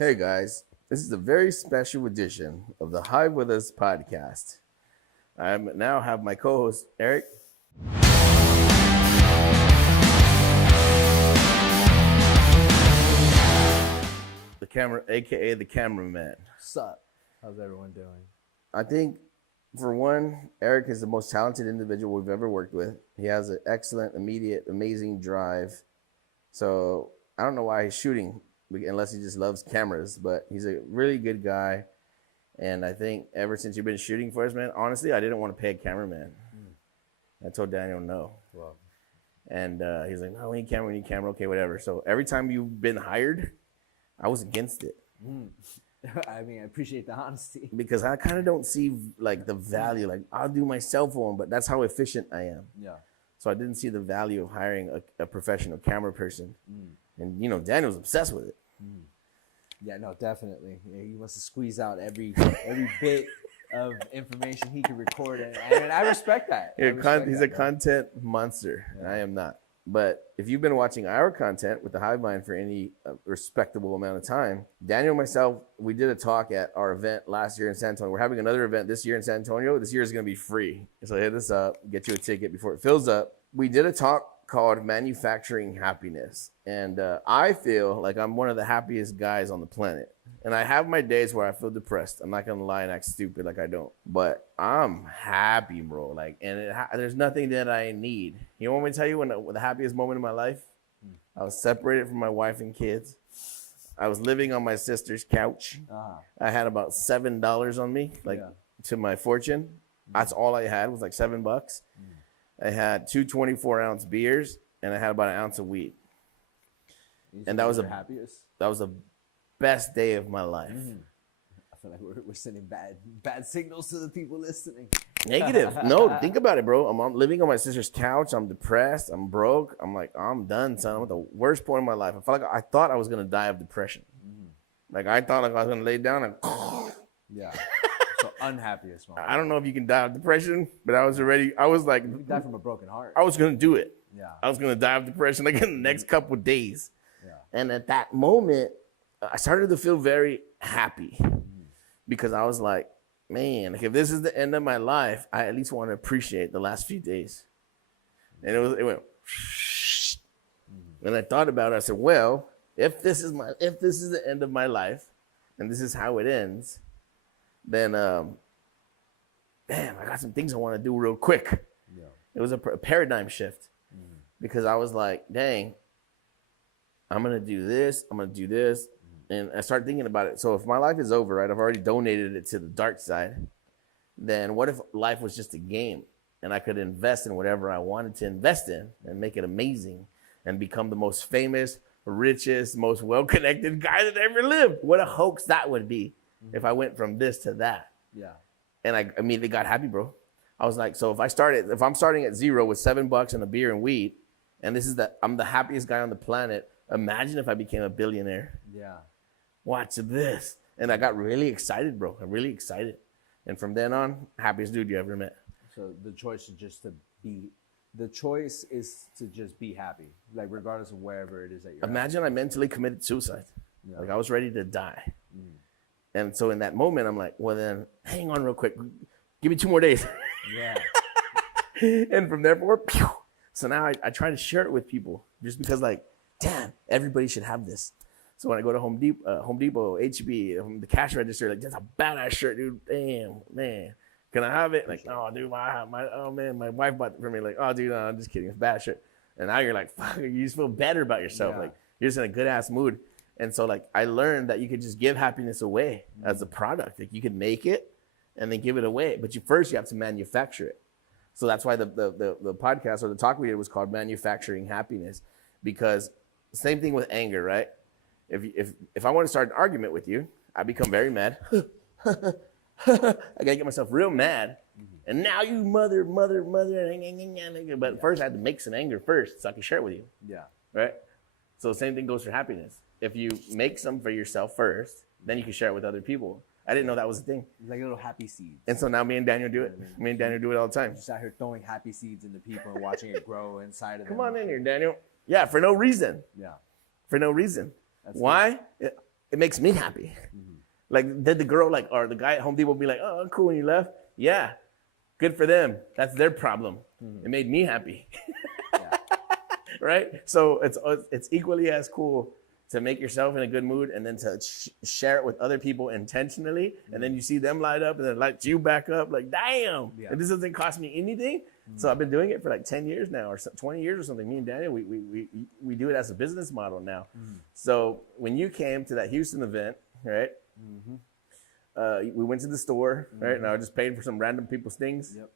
Hey guys, this is a very special edition of the Hive With Us Podcast. I now have my co-host Eric. The camera, aka the cameraman. What's up? How's everyone doing? I think, for one, Eric is the most talented individual we've ever worked with. He has an excellent, immediate, amazing drive. So I don't know why he's shooting, unless he just loves cameras, but he's a really good guy. And I think ever since you've been shooting for us, man, honestly, I didn't want to pay a cameraman. I told Daniel no. Well, And he's like, no, we need camera, okay, whatever. So every time you've been hired, I was against it. I mean, I appreciate the honesty. Because I kind of don't see like the value. Like, I'll do my cell phone, but that's how efficient I am. Yeah. So I didn't see the value of hiring a professional camera person. And, you know, Daniel's obsessed with it. Yeah, no, definitely. Yeah, he wants to squeeze out every bit of information he can record, and I respect that. He's a content monster, and I am not. But if you've been watching our content with the Hive Mind for any respectable amount of time, Daniel and myself, we did a talk at our event last year in San Antonio. We're having another event this year in San Antonio. This year is going to be free. So hit us up, get you a ticket before it fills up. We did a talk called Manufacturing Happiness. And I feel like I'm one of the happiest guys on the planet. And I have my days where I feel depressed. I'm not going to lie and act stupid like I don't. But I'm happy, bro. Like, and there's nothing that I need. You want me to tell you when the happiest moment of my life? I was separated from my wife and kids. I was living on my sister's couch. I had about $7 on me, to my fortune. That's all I had was like $7. I had two 24-ounce beers, and I had about an ounce of weed. And that was the best day of my life. I feel like we're sending bad signals to the people listening. Negative. No, think about it, bro. I'm living on my sister's couch. I'm depressed. I'm broke. I'm like, I'm done, son. I'm at the worst point in my life. I thought I was gonna die of depression. Like I thought I was gonna lay down and. Yeah. So unhappiest moment. I don't know if you can die of depression, but I was like, you die from a broken heart. I was gonna do it. Yeah. I was gonna die of depression like in the next couple of days. Yeah. And at that moment, I started to feel very happy because I was like, man, if this is the end of my life, I at least want to appreciate the last few days. And it went, and I thought about it. I said, well, if this is the end of my life, and this is how it ends, then, damn, I got some things I want to do real quick. Yeah. It was a paradigm shift because I was like, dang, I'm going to do this. I'm going to do this. And I started thinking about it. So if my life is over, right, I've already donated it to the dark side. Then what if life was just a game and I could invest in whatever I wanted to invest in and make it amazing and become the most famous, richest, most well-connected guy that ever lived? What a hoax that would be if I went from this to that. Yeah. And I immediately got happy, bro. I was like, so if I'm starting at zero with $7 and a beer and weed, and I'm the happiest guy on the planet, imagine if I became a billionaire. Yeah. Watch this. And I got really excited, bro. I'm really excited. And from then on, happiest dude you ever met. So the choice is to just be happy, like regardless of wherever it is that you're Imagine I mentally committed suicide. Yeah. Like I was ready to die. And so in that moment, I'm like, well then, hang on real quick. Give me 2 more days. Yeah. And from there forward, pew. So now I try to share it with people just because like, damn, everybody should have this. So when I go to Home Depot, HB, the cash register, like, that's a badass shirt, dude. Damn, man. Can I have it? Like, oh, dude, my wife bought it for me. Like, oh, dude, no, I'm just kidding. It's a bad shirt. And now you're like, fuck, you just feel better about yourself. Yeah. Like, you're just in a good-ass mood. And so, like, I learned that you could just give happiness away as a product. Like, you could make it and then give it away. But you have to manufacture it. So that's why the podcast or the talk we did was called Manufacturing Happiness. Because same thing with anger, right? If I want to start an argument with you, I become very mad. I gotta get myself real mad. And now you mother. But first I had to make some anger first so I can share it with you. Yeah. Right? So the same thing goes for happiness. If you make some for yourself first, then you can share it with other people. I didn't know that was a thing. Like little happy seeds. And so now me and Daniel do it. Me and Daniel do it all the time. Just out here throwing happy seeds into people and watching it grow inside of them. Come on in here, Daniel. Yeah, for no reason. Yeah. For no reason. That's Why? it makes me happy. Like, did the girl or the guy at Home Depot be like, oh, cool, when you left? Yeah, good for them. That's their problem. It made me happy. Yeah. Right? So it's equally as cool to make yourself in a good mood and then to share it with other people intentionally. And then you see them light up and then light you back up like, damn. Yeah. And this doesn't cost me anything. So I've been doing it for like 10 years now or 20 years or something. Me and Daniel, we do it as a business model now. So when you came to that Houston event, right? We went to the store, right? And I was just paying for some random people's things. Yep.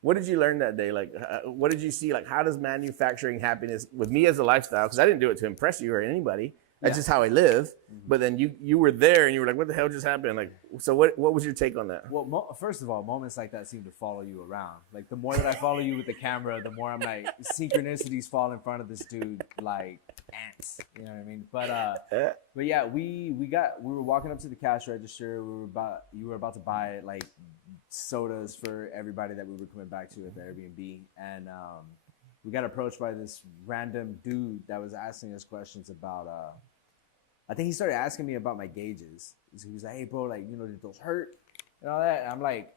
What did you learn that day? Like, what did you see? Like, how does manufacturing happiness with me as a lifestyle? Because I didn't do it to impress you or anybody. That's just how I live. But then you were there and you were like, what the hell just happened? Like, so what was your take on that? Well, first of all, moments like that seem to follow you around. Like, the more that I follow you with the camera, the more I'm like, synchronicities fall in front of this dude like ants. You know what I mean? But yeah, we were walking up to the cash register. You were about to buy like sodas for everybody that we were coming back to at the Airbnb, and we got approached by this random dude that was asking us questions about I think he started asking me about my gauges. He was like, hey bro, like, did those hurt and all that? And I'm like,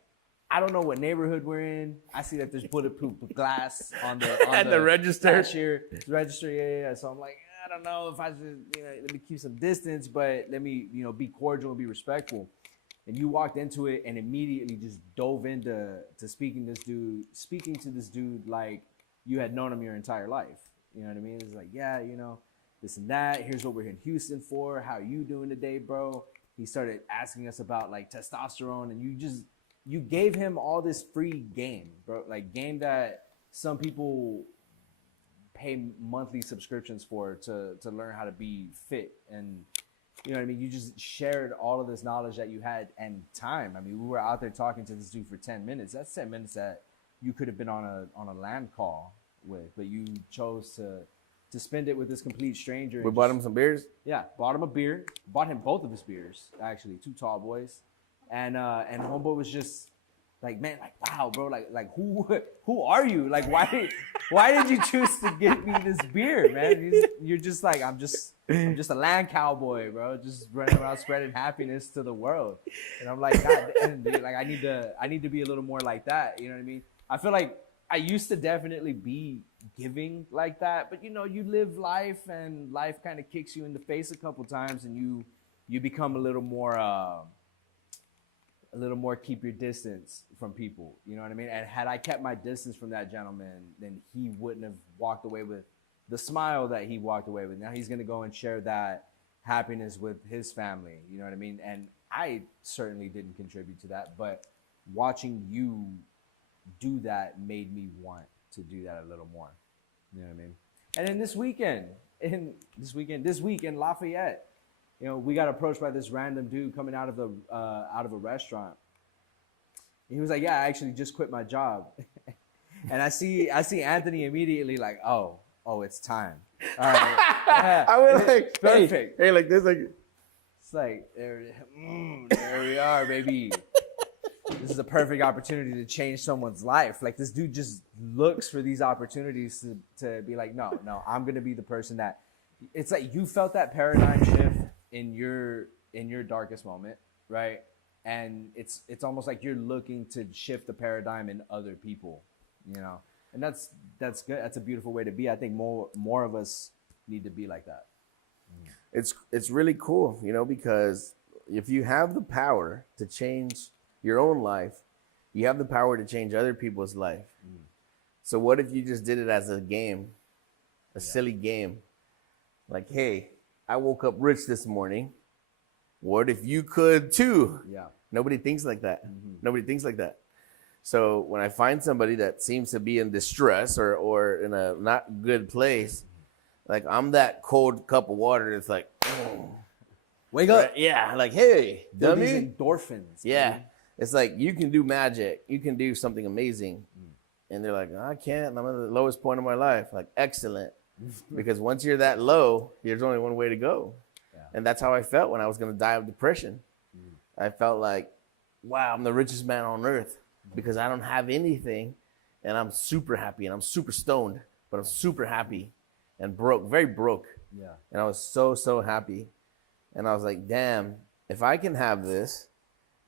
I don't know what neighborhood we're in. I see that there's bulletproof glass on the register. Register, yeah. So I'm like, I don't know if I should, let me keep some distance, but let me, be cordial and be respectful. And you walked into it and immediately just dove into speaking to this dude like you had known him your entire life. You know what I mean? It's like, yeah, this and that. Here's what we're in Houston for. How are you doing today, bro? He started asking us about like testosterone, and you gave him all this free game, bro. Like game that some people pay monthly subscriptions for to learn how to be fit. And you know what I mean? You just shared all of this knowledge that you had and time. I mean, we were out there talking to this dude for 10 minutes. That's 10 minutes that you could have been on a land call with, but you chose to spend it with this complete stranger. We bought him some beers? Yeah, bought him a beer. Bought him both of his beers, actually, 2 tall boys. And homeboy was just like, man, like, wow, bro, like who are you? Like, why did you choose to give me this beer, man? You're just like, I'm just a land cowboy, bro, just running around spreading happiness to the world. And I'm like, God damn, dude, like I need to be a little more like that. You know what I mean? I feel like I used to definitely be giving like that, but you live life and life kind of kicks you in the face a couple times, and you become a little more keep your distance from people. You know what I mean? And had I kept my distance from that gentleman, then he wouldn't have walked away with the smile that he walked away with. Now he's going to go and share that happiness with his family. You know what I mean? And I certainly didn't contribute to that, but watching you do that made me want to do that a little more. You know what I mean? And then this week in Lafayette, we got approached by this random dude coming out of a restaurant. He was like, yeah, I actually just quit my job. And I see Anthony immediately like, oh, it's time. All right. Yeah. I was like, perfect. Hey, like this, like. It's like, there we are, baby. This is a perfect opportunity to change someone's life. Like, this dude just looks for these opportunities to be like, no, I'm going to be the person that, it's like you felt that paradigm shift in your darkest moment, right? And it's almost like you're looking to shift the paradigm in other people, and that's good. That's a beautiful way to be. I think more of us need to be like that. It's really cool, because if you have the power to change your own life, you have the power to change other people's life. So what if you just did it as a game, silly game? Like, hey, I woke up rich this morning. What if you could too? Yeah. Nobody thinks like that. Nobody thinks like that. So when I find somebody that seems to be in distress or in a not good place, like I'm that cold cup of water that's like, wake up. Right? Yeah, like, hey, dummy. These endorphins. Yeah. Man. It's like, you can do magic. You can do something amazing. And they're like, I can't. I'm at the lowest point of my life. Like, excellent. Because once you're that low, there's only one way to go. Yeah. And that's how I felt when I was going to die of depression. I felt like, wow, I'm the richest man on earth because I don't have anything. And I'm super happy and I'm super stoned, but I'm super happy and broke, very broke. Yeah. And I was so, so happy. And I was like, damn, if I can have this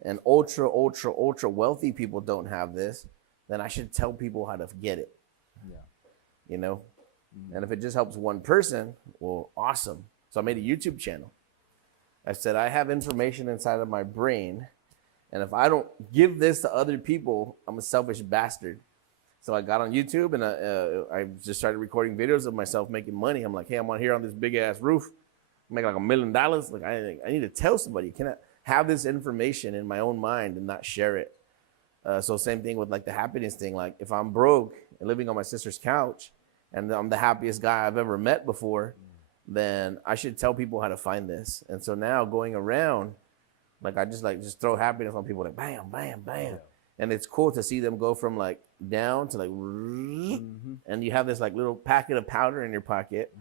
and ultra, ultra, ultra wealthy people don't have this, then I should tell people how to get it. Yeah. You know? And if it just helps one person, well, awesome. So I made a YouTube channel. I said, I have information inside of my brain, and if I don't give this to other people, I'm a selfish bastard. So I got on YouTube, and I just started recording videos of myself making money. I'm like, hey, I'm on here on this big ass roof, make like $1 million. Like I need to tell somebody. Can I have this information in my own mind and not share it? So same thing with like the happiness thing. Like if I'm broke and living on my sister's couch, and I'm the happiest guy I've ever met before, then I should tell people how to find this. And so now going around, like I just throw happiness on people, like bam, bam, bam. And it's cool to see them go from like down to like, and you have this like little packet of powder in your pocket,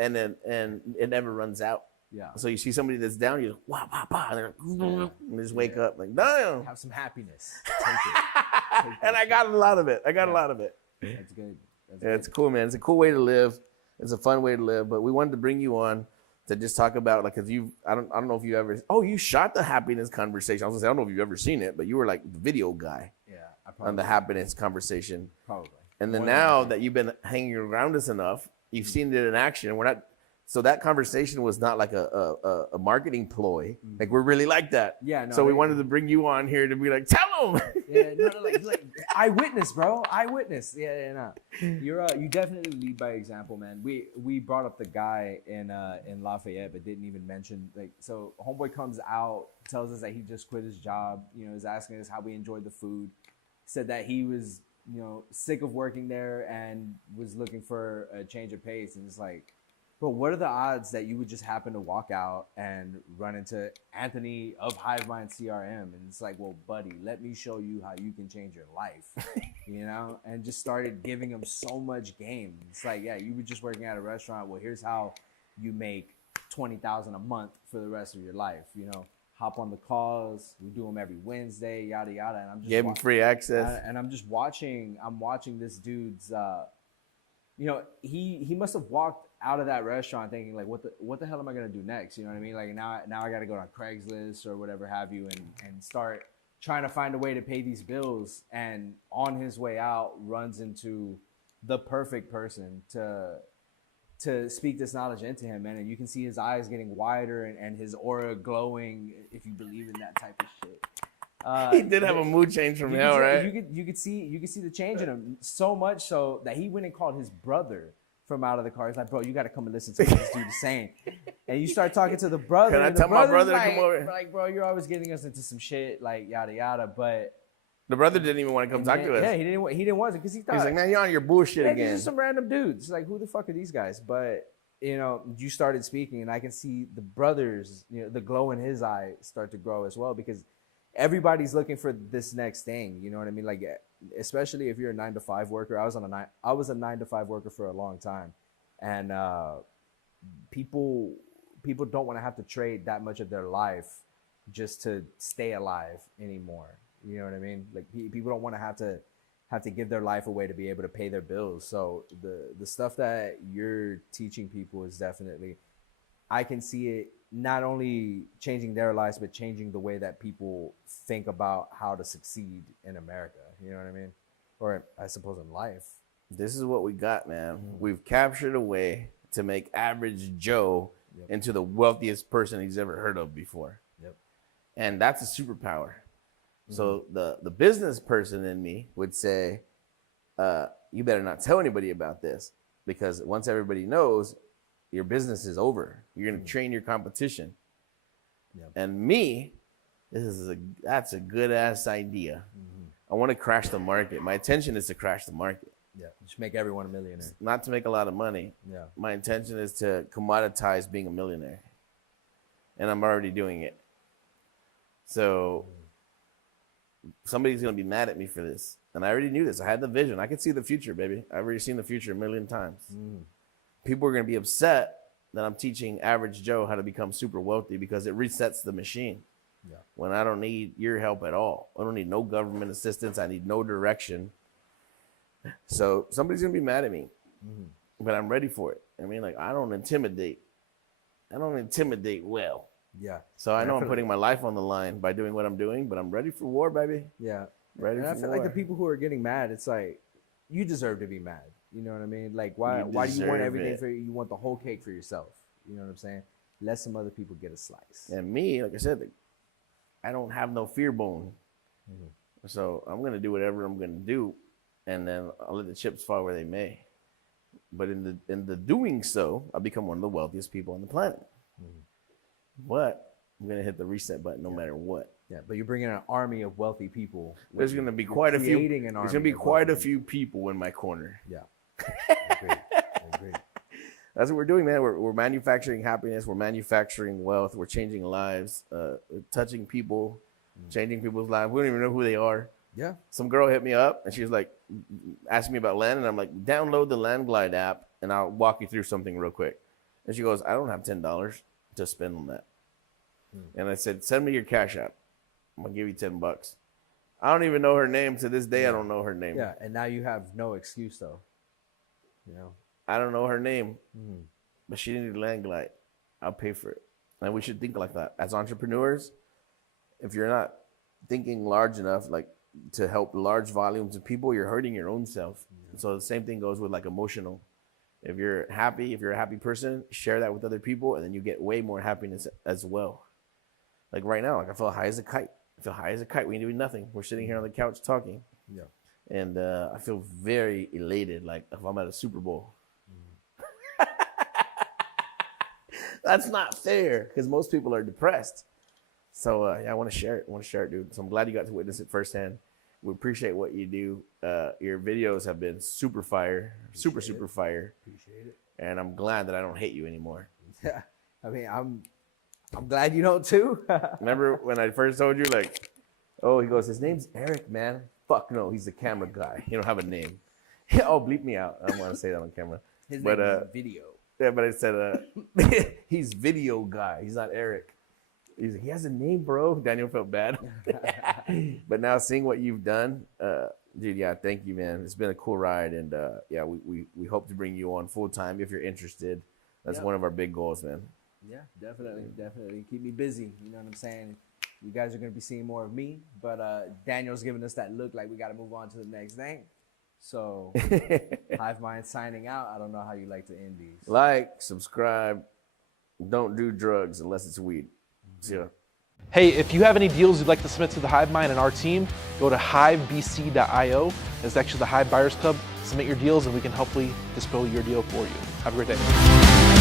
and it never runs out. Yeah. So you see somebody that's down, you wow, wow, wow, and they're like, and they just wake up like, damn. Have some happiness. Take it. And I got a lot of it. That's good. Yeah, it's cool, man. It's a cool way to live. It's a fun way to live. But we wanted to bring you on to just talk about, like, because I don't know if you ever, you shot the happiness conversation. I was gonna say, I don't know if you've ever seen it, but you were like the video guy on the happiness conversation. Probably. And then now that you've been hanging around us enough, you've seen it in action. So that conversation was not like a marketing ploy. Like we're really like that. Yeah. No, so we wanted to bring you on here to be like, tell them. Yeah. No, like eyewitness, bro. Eyewitness. Yeah. No. You definitely lead by example, man. We brought up the guy in Lafayette, but didn't even mention so homeboy comes out, tells us that he just quit his job. You know, is asking us how we enjoyed the food. Said that he was sick of working there and was looking for a change of pace, and it's like, but what are the odds that you would just happen to walk out and run into Anthony of Hive Mind CRM? And it's like, well, buddy, let me show you how you can change your life, and just started giving him so much game. It's like, yeah, you were just working at a restaurant. Well, here's how you make $20,000 a month for the rest of your life. Hop on the calls. We do them every Wednesday, yada, yada. And I'm just gave him free access. And I'm just watching this dude's, he must have walked out of that restaurant thinking like, what the hell am I gonna do next? You know what I mean? Like now I gotta go on Craigslist or whatever have you and start trying to find a way to pay these bills. And on his way out, runs into the perfect person to speak this knowledge into him, man. And you can see his eyes getting wider and his aura glowing, if you believe in that type of shit. He did have a mood change from hell, right? You could see the change in him, so much so that he went and called his brother from out of the car. He's like, bro, you got to come and listen to what this dude is saying. And you start talking to the brother. Can I tell my brother to come over? Like, bro, you're always getting us into some shit, like yada yada. But the brother didn't even want to come talk to us. Yeah, he didn't want to because he thought he's like, man, you're on your bullshit again. These are some random dudes. Like, who the fuck are these guys? But you started speaking, and I can see the brothers, the glow in his eye start to grow as well, because everybody's looking for this next thing. You know what I mean? Like, especially if you're a 9-to-5 worker. I was a 9-to-5 worker for a long time, and people don't want to have to trade that much of their life just to stay alive anymore. You know what I mean? Like, people don't want to have to give their life away to be able to pay their bills. So the stuff that you're teaching people is definitely, I can see it not only changing their lives, but changing the way that people think about how to succeed in America. You know what I mean? Or I suppose in life. This is what we got, man. We've captured a way to make average Joe into the wealthiest person he's ever heard of before. Yep. And that's a superpower. So the business person in me would say, you better not tell anybody about this, because once everybody knows, your business is over. You're going to train your competition. Yep. And me, that's a good ass idea. I want to crash the market. My intention is to crash the market. Yeah, just make everyone a millionaire. Not to make a lot of money. Yeah. My intention is to commoditize being a millionaire. And I'm already doing it. So somebody's going to be mad at me for this. And I already knew this. I had the vision. I could see the future, baby. I've already seen the future a million times. People are going to be upset that I'm teaching average Joe how to become super wealthy, because it resets the machine. Yeah. When I don't need your help at all. I don't need no government assistance. I need no direction. So somebody's going to be mad at me, but I'm ready for it. I mean, like, I don't intimidate. intimidate well. Yeah. So I know I'm putting my life on the line by doing what I'm doing, but I'm ready for war, baby. Yeah. Ready and for I feel war. like the people who are getting mad, it's like, you deserve to be mad. You know what I mean? Like, why do you want everything for you? You want the whole cake for yourself. You know what I'm saying? Let some other people get a slice. And me, like I said, I don't have no fear bone. Mm-hmm. So I'm going to do whatever I'm going to do, and then I'll let the chips fall where they may. But in the doing so, I become one of the wealthiest people on the planet. Mm-hmm. But I'm going to hit the reset button no matter what. Yeah, but you're bringing an army of wealthy people. There's going to be quite a few. There's going to be quite a few people in my corner. Yeah. I agree. That's what we're doing, man. We're manufacturing happiness. We're manufacturing wealth. We're changing lives, touching people, changing people's lives. We don't even know who they are. Yeah. Some girl hit me up, and she was like, asking me about land, and I'm like, download the Landglide app, and I'll walk you through something real quick. And she goes, I don't have $10 to spend on that. And I said, send me your Cash App. I'm gonna give you $10. I don't even know her name to this day. Yeah. I don't know her name. Yeah, and now you have no excuse though. You know, I don't know her name, but she needed Landglide. I'll pay for it. And we should think like that as entrepreneurs. If you're not thinking large enough, like to help large volumes of people, you're hurting your own self. Yeah. So the same thing goes with like emotional. If you're a happy person, share that with other people, and then you get way more happiness as well. Like right now, like I feel high as a kite. We ain't doing nothing. We're sitting here on the couch talking. Yeah. And I feel very elated, like if I'm at a Super Bowl. That's not fair, because most people are depressed. So yeah, I want to share it. Dude. So I'm glad you got to witness it firsthand. We appreciate what you do. Your videos have been super fire, super fire. Appreciate it. And I'm glad that I don't hate you anymore. Yeah, I mean, I'm glad you don't too. Remember when I first told you, like, oh, he goes, his name's Eric, man. Fuck no, he's the camera guy. He don't have a name. Oh, bleep me out. I don't want to say that on camera. His name is Video. Yeah, but I said he's Video guy. He's not Eric. He has a name, bro. Daniel felt bad. But now seeing what you've done, dude, yeah, thank you, man. It's been a cool ride, and yeah, we hope to bring you on full time if you're interested. That's one of our big goals, man. Yeah, definitely. Keep me busy. You know what I'm saying? You guys are going to be seeing more of me, but Daniel's giving us that look like we got to move on to the next thing. So, Hive Mind signing out. I don't know how you like to end these. Like, subscribe. Don't do drugs unless it's weed. See ya. Hey, if you have any deals you'd like to submit to the Hive Mind and our team, go to hivebc.io. It's actually the Hive Buyers Club. Submit your deals and we can hopefully dispel your deal for you. Have a great day.